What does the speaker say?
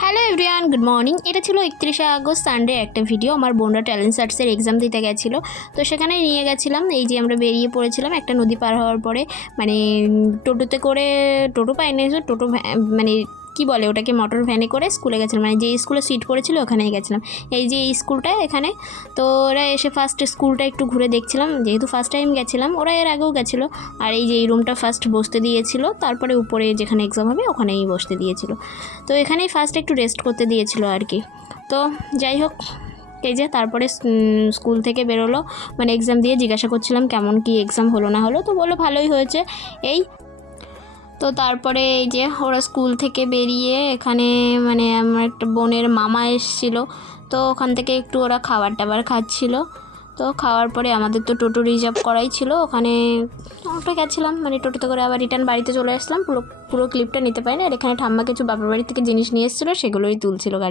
Hello everyone, good morning. এটা ছিল 31শে August Sunday একটা ভিডিও। আমার বোনরা ট্যালেন্ট সার্চের এক্সাম দিতে গেছিলো, তো সেখানে নিয়ে গেছিলাম। এই যে আমরা বেরিয়ে পড়েছিলাম একটা নদী পার হওয়ার পরে, মানে টোটোতে করে, টোটো পাইনি, টোটো মানে কী বলে ওটাকে, মোটর ভ্যানে করে স্কুলে গেছিলাম, মানে যে স্কুলে সিট পড়েছিল ওখানেই গেছিলাম। এই যে এই স্কুলটা এখানে, তো ওরা এসে ফার্স্ট স্কুলটা একটু ঘুরে দেখছিলাম, যেহেতু ফার্স্ট টাইম গেছিলাম, ওরা এর আগেও গেছিলো। আর এই যে এই রুমটা ফার্স্ট বসতে দিয়েছিল, তারপরে উপরে যেখানে এক্সাম হবে ওখানেই বসতে দিয়েছিল। তো এখানেই ফার্স্ট একটু রেস্ট করতে দিয়েছিল আর কি। তো যাই হোক, এই যে তারপরে স্কুল থেকে বেরোলো, মানে এক্সাম দিয়ে জিজ্ঞাসা করছিলাম কেমন কি এক্সাম হলো না হলো, তো বললো ভালোই হয়েছে। এই তো তারপরে এই যে ওরা স্কুল থেকে বেরিয়ে এখানে, মানে আমার একটা বোনের মামা এসেছিলো, তো ওখান থেকে একটু ওরা খাবার টাবার খাচ্ছিলো। তো খাওয়ার পরে আমাদের তো টোটো রিজার্ভ করাই ছিল, ওখানে অটো গেছিলাম, মানে টোটোতে করে আবার রিটার্ন বাড়িতে চলে আসলাম। পুরো ক্লিপটা নিতে পারিনি। আর এখানে ঠাম্মা কিছু বাপের বাড়ি থেকে জিনিস নিয়ে এসেছিলো, সেগুলোই তুলছিল গাড়ি।